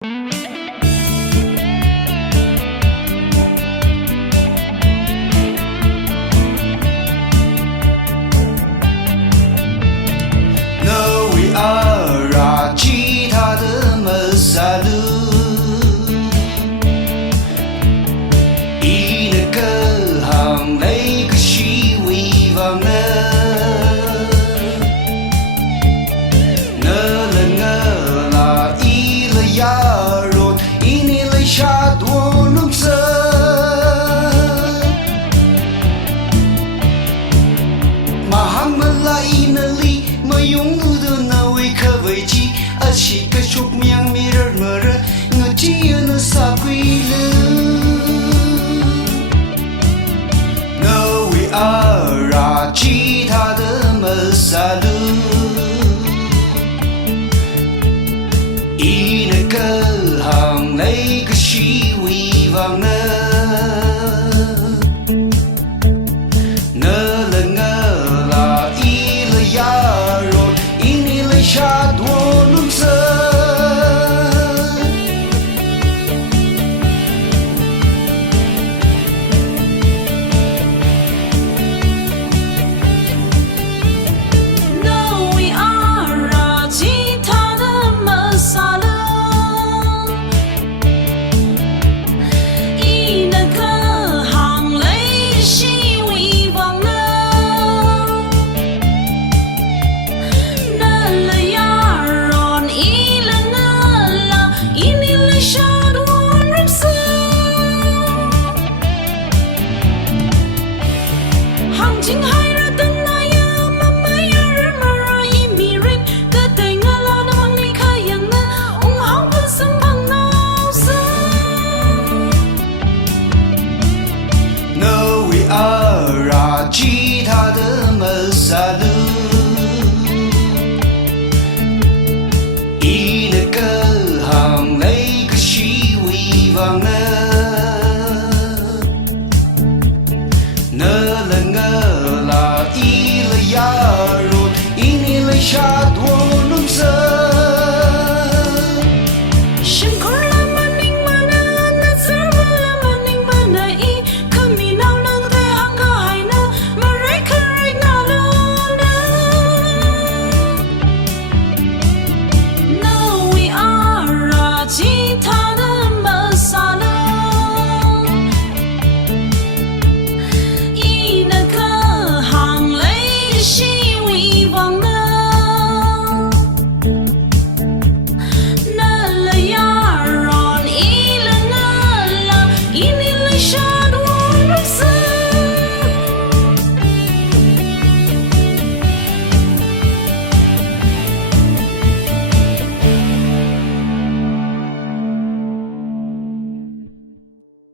Nawui Ara 吉他的门萨路，一那个行那个西为王呢，那了那啦一了呀罗，一你来下多弄色，马航们来一那里。用路的那位可为机，而且个出名没人么人，我只有那啥规律。Nawui Ara 吉他的门萨路，一那个行那个西为王呢，那了那啦一了呀。下多弄色，Nawui Ara 吉他的门萨路，一那个行雷西为王呢。Hang hai ra tân na ya mama ya ra mara i mi ring ka tai nga la na mang ni kha yang na ong hang pa sang bang nao sa Nawui Ara 吉他的门萨路，一那个行那个西为王呢，那了那啦一了呀罗，一你来下。